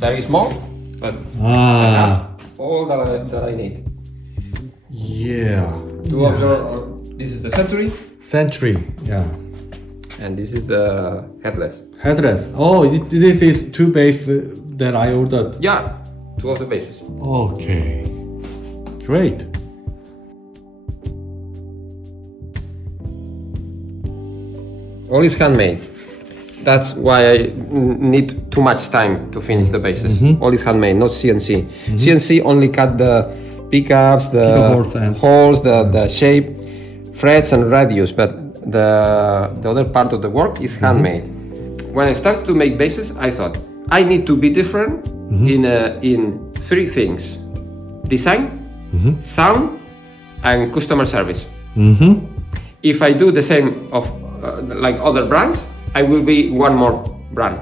Very small, but I have all that I need. Yeah. This is the Century, yeah. and this is the headless. Headless. Oh, this is two bass that I ordered. Yeah, two of the basses. Okay. Great. All is handmade. That's why I need too much time to finish the basses. Mm-hmm. All is handmade, not CNC. Mm-hmm. CNC only cut the pickups, the holes, the shape, frets and radius, but the other part of the work is handmade. When I started to make basses, I thought I need to be different in three things: design, sound, and customer service. If I do the same of like other brands, I will be one more brand.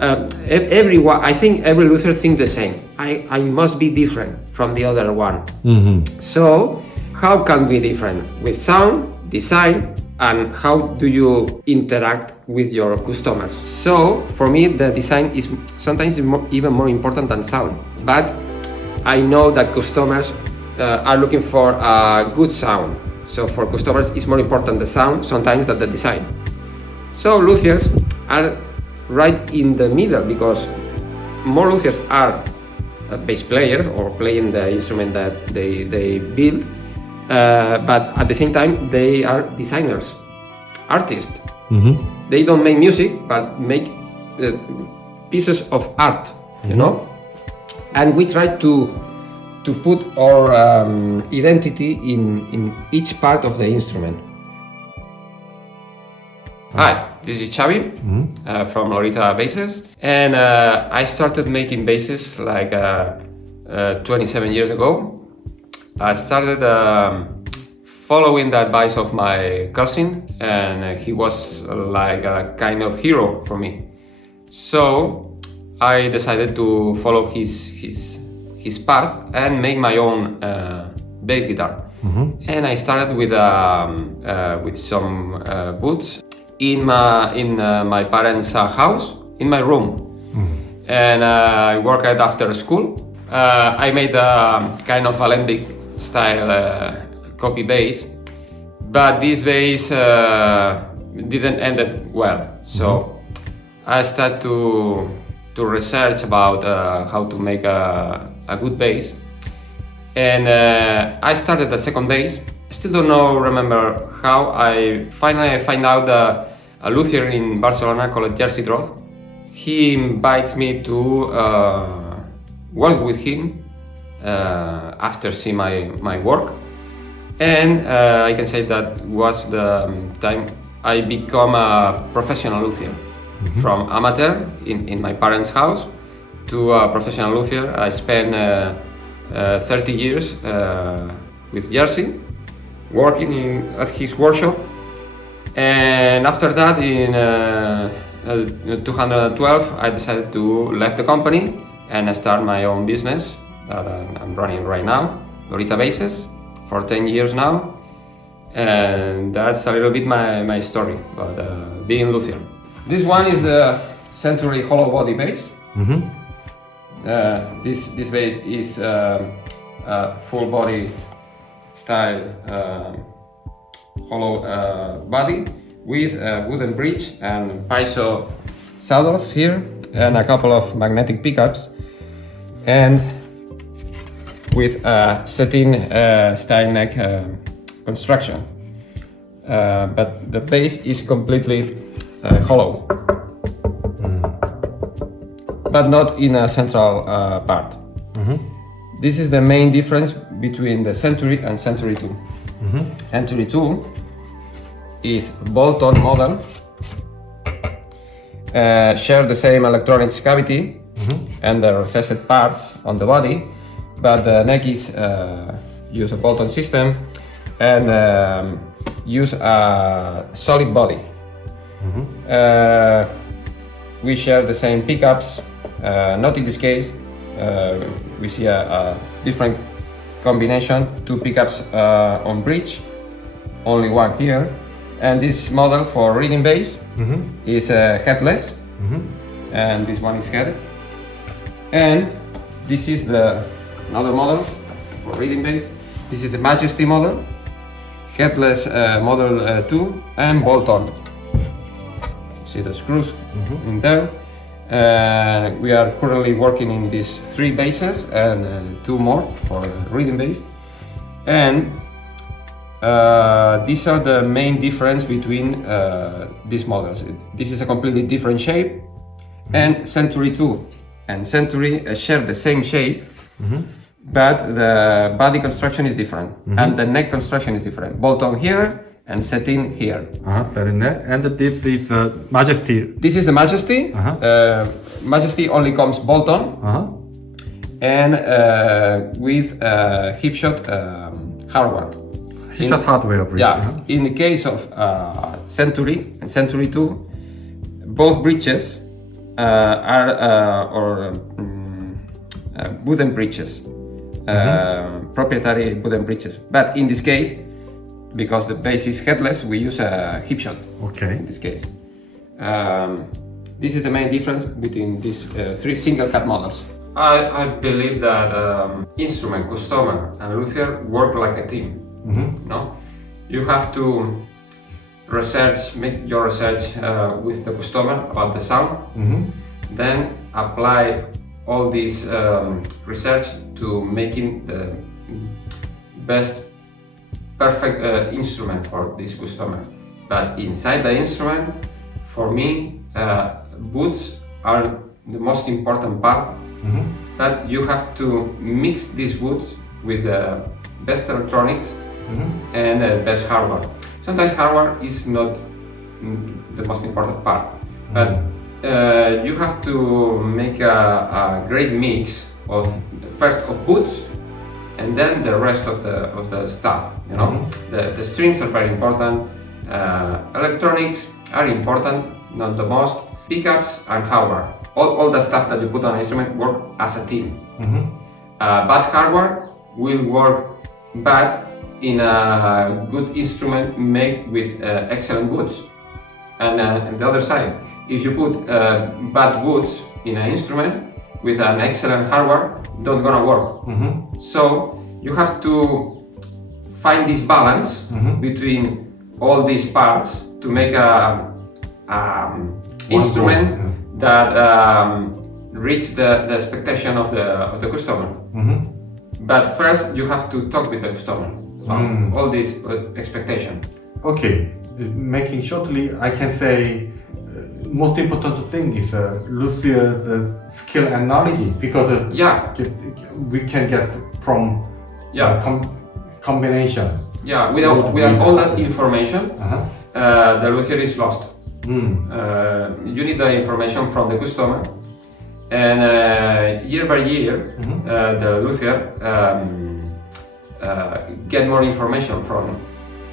Everyone, I think every luthier thinks the same. I must be different from the other one. So how can we be different? With sound, design, and how do you interact with your customers? So for me, the design is sometimes even more important than sound. But I know that customers are looking for a good sound. So for customers, it's more important the sound sometimes than the design. So luthiers are right in the middle because more luthiers are bass players or playing the instrument that they build, but at the same time they are designers, artists. They don't make music but make pieces of art, you know. And we try to put our identity in each part of the instrument. Hi, this is Xavi from Lorita basses, and I started making basses like 27 years ago. I started following the advice of my cousin, and he was like a kind of hero for me. So I decided to follow his path and make my own bass guitar. And I started with some boots in my parents' house, in my room. And I worked after school. I made a kind of Alembic style copy bass, but this bass didn't end well. So I started to research about how to make a good bass, and I started a second bass. I still don't remember how. I finally find out a luthier in Barcelona called Jerzy Droz. He invites me to work with him after seeing my work, and I can say that was the time I become a professional luthier. From amateur in my parents' house to a professional luthier. I spent 30 years with Jerzy, working at his workshop, and after that in 2012 I decided to leave the company and start my own business that I'm running right now, Lorita Basses, for 10 years now, and that's a little bit my story about being luthier. This one is the Century hollow body bass. This bass is full body style hollow body with a wooden bridge and piezo saddles here and a couple of magnetic pickups, and with a satin style neck construction. But the bass is completely hollow, but not in a central part. This is the main difference between the Century and Century 2. Century 2 is bolt-on model, share the same electronics cavity and the recessed parts on the body, but the neck is use a bolt-on system and use a solid body. We share the same pickups, not in this case. We see a different combination, two pickups on bridge, only one here. And this model for reading bass is headless, and this one is headed. And this is another model for reading bass. This is the Majesty model, headless model 2, and bolt-on. See the screws in there. We are currently working in these 3 basses and 2 more for reading bass. And these are the main difference between these models. This is a completely different shape, and Century 2 and Century share the same shape, but the body construction is different, and the neck construction is different. Bolt-on here and set-in here. Set-in neck. And this is Majesty. This is the Majesty. Majesty only comes bolt-on and with hip shot hardware. Hip shot hardware bridge. Yeah. In the case of Century and Century 2, both bridges are wooden bridges, proprietary wooden bridges. But in this case, because the bass is headless, we use a hip shot. Okay. In this case, this is the main difference between these 3 single cut models. I believe that instrument, customer, and luthier work like a team. No, you have to make your research with the customer about the sound, then apply all this research to making the best perfect instrument for this customer. But inside the instrument, for me, woods are the most important part. But you have to mix these woods with the best electronics and the best hardware. Sometimes hardware is not the most important part, but you have to make a great mix of first of woods and then the rest of the stuff. You know, the strings are very important. Electronics are important, not the most. Pickups and hardware. All the stuff that you put on an instrument work as a team. Bad hardware will work bad in a good instrument made with excellent woods. And on the other side, if you put bad woods in an instrument with an excellent hardware, not gonna work. So you have to find this balance between all these parts to make a instrument that reach the expectation of the customer. But first you have to talk with the customer about all this expectation. Okay, making shortly, I can say most important thing is luthier's skill and knowledge, because we can get from combination. Yeah, without all that information, the luthier is lost. You need the information from the customer, and year by year, the luthier get more information from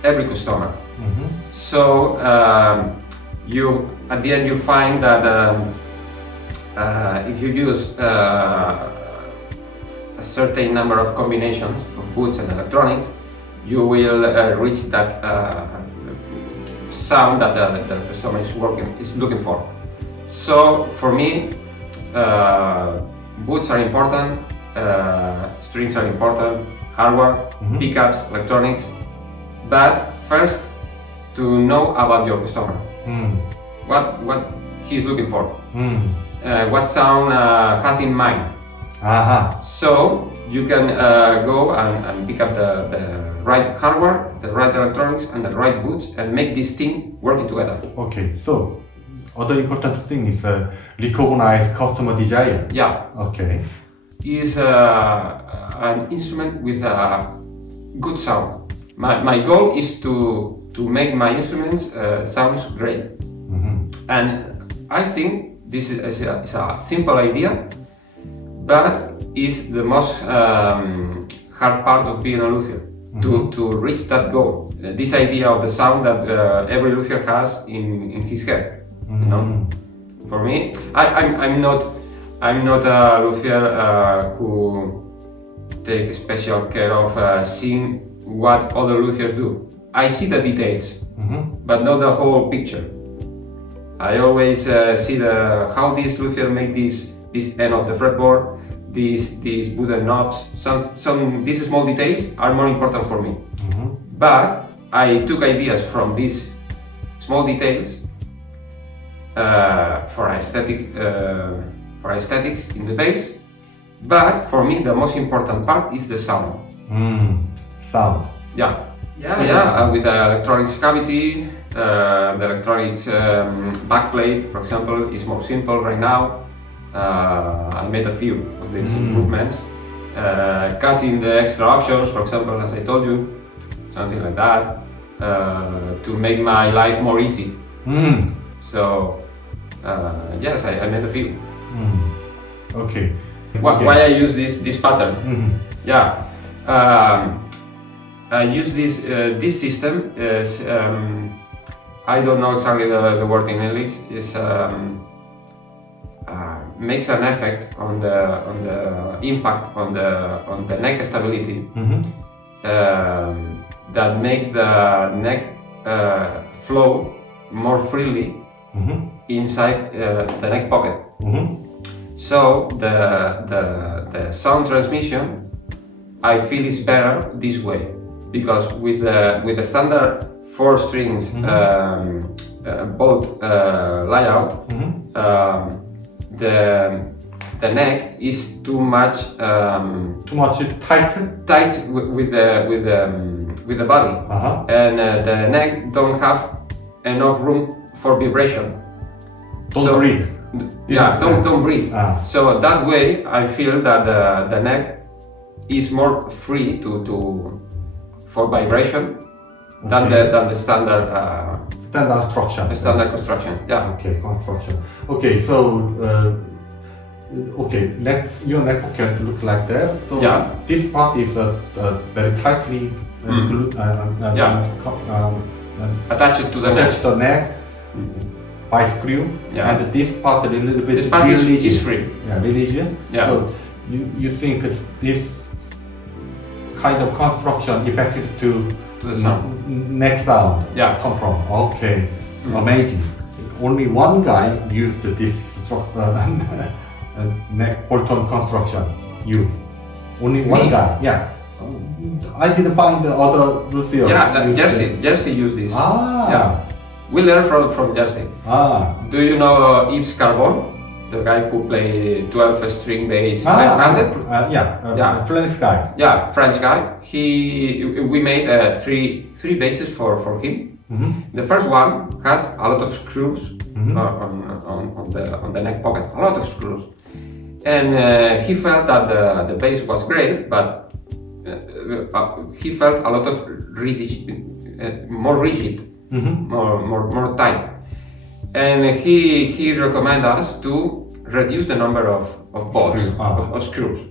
every customer. So you at the end you find that if you use a certain number of combinations of woods and electronics, you will reach that sound that the customer is looking for. So for me, woods are important, strings are important, hardware, pickups, electronics, but first to know about your customer, what he's looking for, what sound has in mind. So you can go and pick up the right hardware, the right electronics, and the right woods, and make this thing working together. Okay, so other important thing is recognize customer desire. Yeah. Okay. Is an instrument with a good sound. My goal is to make my instruments sounds great. And I think this is a simple idea, but is the most hard part of being a luthier, to reach that goal. This idea of the sound that every luthier has in his head. You know, for me, I'm not a luthier who take special care of seeing what other luthiers do. I see the details, but not the whole picture. I always see how this luthier make this this end of the fretboard, these wooden knobs, some these small details are more important for me. But I took ideas from these small details for aesthetics in the bass. But for me, the most important part is the sound. Sound. Yeah. With the electronics cavity, the electronics backplate, for example, is more simple right now. I made a few of these improvements. Cutting the extra options, for example, as I told you, something like that, to make my life more easy. So, yes, I made a few. Okay. Why I use this pattern? Yeah. I use this system is I don't know exactly the word in English. Is makes an effect on the impact on the neck stability that makes the neck flow more freely inside the neck pocket. So the sound transmission, I feel, is better this way, because with the standard 4 strings bolt layout, the neck is too much tight with the body, and the neck don't have enough room for vibration. Don't breathe. Yeah, don't breathe. So that way, I feel that the neck is more free for vibration than the standard structure. Standard construction. Yeah. Okay, construction. Okay, so your neck pocket looks like that. So yeah. This part is very tightly attached to the neck. By screw, and this part a little bit. This part is free. Yeah, religion. Yeah. So you think this kind of construction effective to the sound, neck sound? Yeah. Come from. Okay, amazing. Only one guy used this neck bolt-on construction. You. Only one guy. Yeah. I didn't find the other luthier. Yeah, Jersey used this. Yeah. We learned from Jersey. Do you know Yves Carbon, the guy who played 12-string bass left-handed? French guy. Yeah, French guy. We made three basses for him. The first one has a lot of screws on the neck pocket, a lot of screws, and he felt that the bass was great, but he felt a lot of more rigid. More tight, and he recommended us to reduce the number of bolts of screws.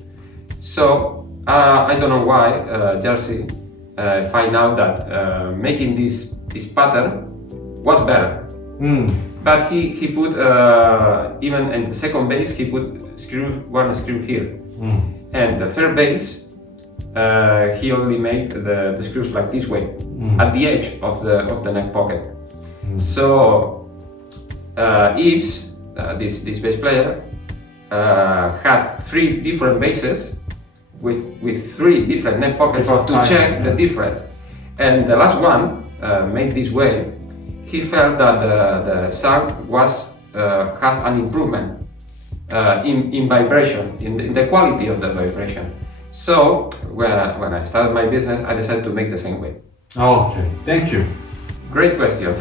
So I don't know why Jersey find out that making this pattern was better. But he put even in the second bass he put one screw here, and the third bass he only made the screws like this way, at the edge of the neck pocket. So Yves, this bass player, had 3 different basses with 3 different neck pockets to check the difference. And the last one, made this way, he felt that the sound has an improvement in vibration, in the quality of the vibration. So when I started my business, I decided to make the same way. Okay, thank you. Great question.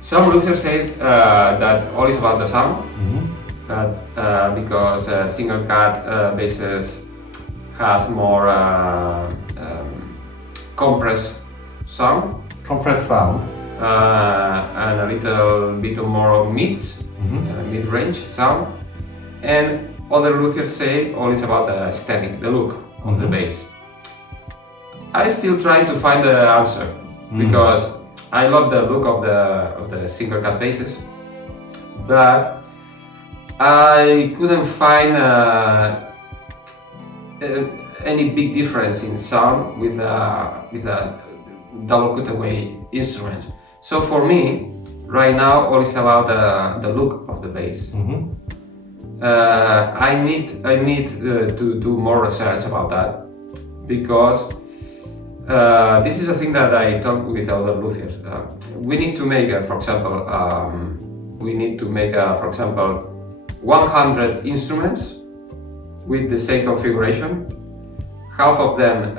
Some luthiers say that all is about the sound, because single cut basses has more compressed sound. And a little bit more mid-range sound. And other luthiers say all is about the aesthetic, the look of the bass. I still try to find the answer, because I love the look of the single cut basses, but I couldn't find any big difference in sound with a double cutaway instrument. So for me, right now, all is about the look of the bass. I need to do more research about that, because this is a thing that I talk with other luthiers. We need to make, for example, 100 instruments with the same configuration. Half of them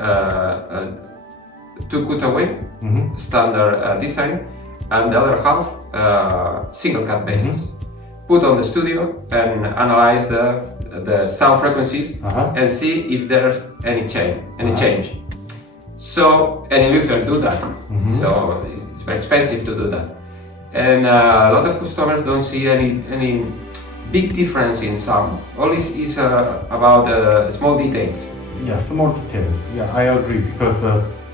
to cutaway, standard design, and the other half single cut basis. Put on the studio and analyze the sound frequencies and see if there's any change. So any luthier do that. So it's very expensive to do that, and a lot of customers don't see any big difference in sound. All this is about small details. Yeah, small details. Yeah, I agree, because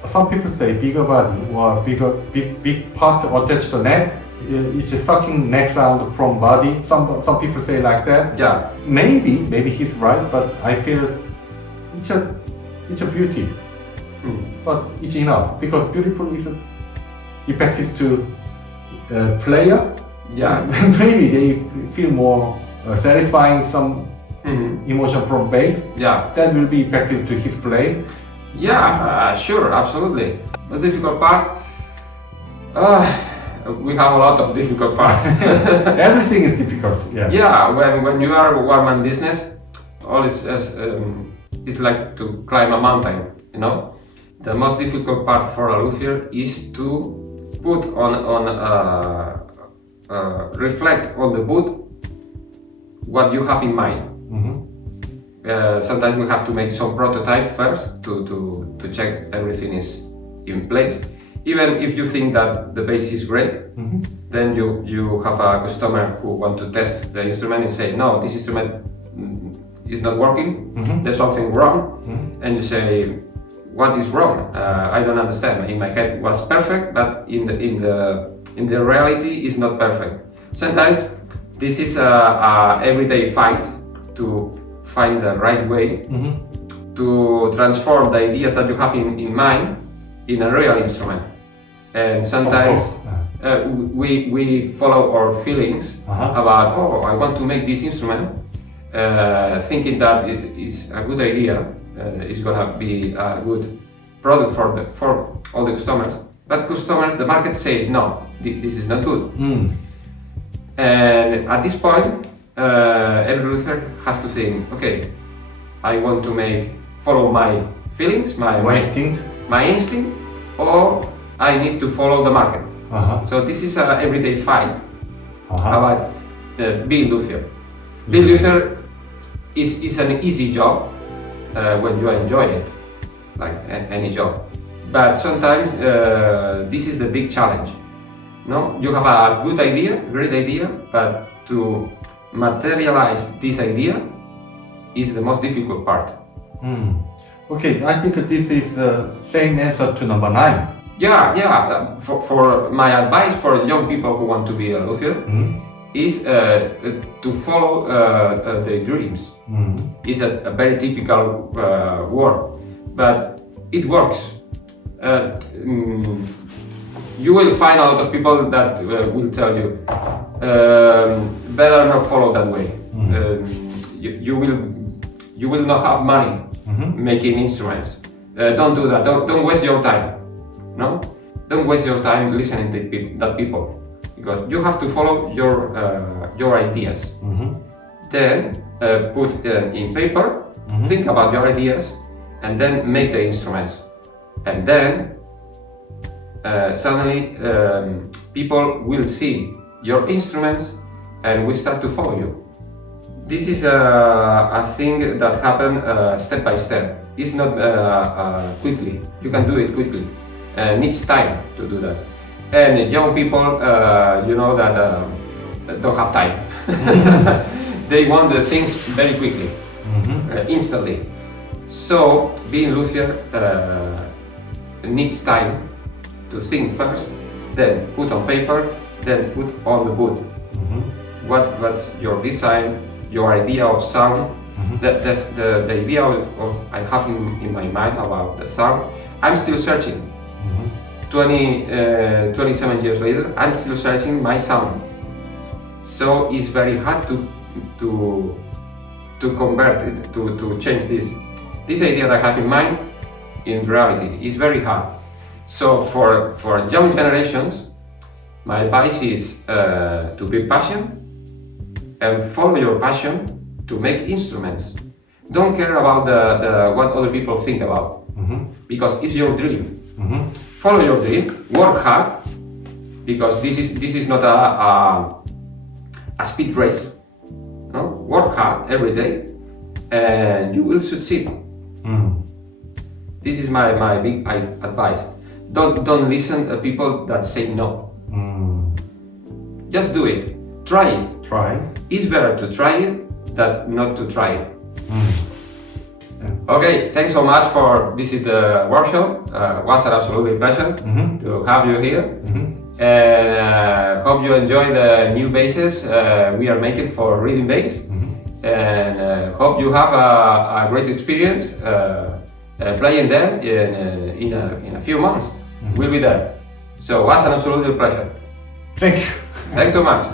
some people say bigger body or big part attached to neck. It's a sucking neck sound from body. Some people say like that. Yeah. Maybe he's right, but I feel it's a beauty. But it's enough, because beautiful is effective to player. Yeah. Maybe they feel more satisfying some emotion from bass. Yeah. That will be effective to his play. Yeah, sure, absolutely. The difficult part. We have a lot of difficult parts. Everything is difficult. Yeah. Yeah. When you are a one-man business, all is like to climb a mountain. You know. The most difficult part for a luthier is to put reflect on the wood what you have in mind. Sometimes we have to make some prototype first to check everything is in place. Even if you think that the bass is great, then you have a customer who want to test the instrument and say, no, this instrument is not working, there's something wrong, and you say, what is wrong? I don't understand. In my head it was perfect, but in the reality it's not perfect. Sometimes this is a everyday fight to find the right way to transform the ideas that you have in mind in a real instrument. And sometimes we follow our feelings about, oh, I want to make this instrument, thinking that it is a good idea, it's gonna be a good product for all the customers. But customers, the market says, no, this is not good. And at this point, every luthier has to think, okay, I want to follow my feelings, my instinct, or I need to follow the market. So this is an everyday fight about being luthier. Being luthier is an easy job when you enjoy it, like any job. But sometimes this is the big challenge. No, you have a good idea, great idea, but to materialize this idea is the most difficult part. Okay, I think this is the same answer to number 9. Yeah. For my advice for young people who want to be a luthier is to follow their dreams. It's a very typical word, but it works. You will find a lot of people that will tell you better not follow that way. You will not have money making instruments. Don't do that. Don't waste your time. No, don't waste your time listening to that people, because you have to follow your ideas. Then put in paper, think about your ideas, and then make the instruments. And then suddenly people will see your instruments and will start to follow you. This is a thing that happens step by step. It's not quickly. You can do it quickly. Needs time to do that. And young people, you know that don't have time. They want the things very quickly, instantly. So being luthier needs time to think first, then put on paper, then put on the wood. What's your design, your idea of sound? That's the idea I have in my mind about the sound. I'm still searching. 27 years later, I'm still searching my sound. So it's very hard to to convert it, to change this idea that I have in mind in reality. It's very hard. So for young generations, my advice is to be passionate and follow your passion to make instruments. Don't care about what other people think about, because it's your dream. Follow your dream, work hard, because this is not a speed race. No? Work hard every day, and you will succeed. This is my big advice. Don't listen to people that say no. Just do it. Try it. Try. It's better to try it than not to try it. Okay, thanks so much for visiting the workshop. Was an absolutely pleasure to have you here. And hope you enjoy the new basses we are making for Reading Bass. And hope you have a great experience playing them in a few months. We'll be there. So it was an absolute pleasure. Thank you. Thanks so much.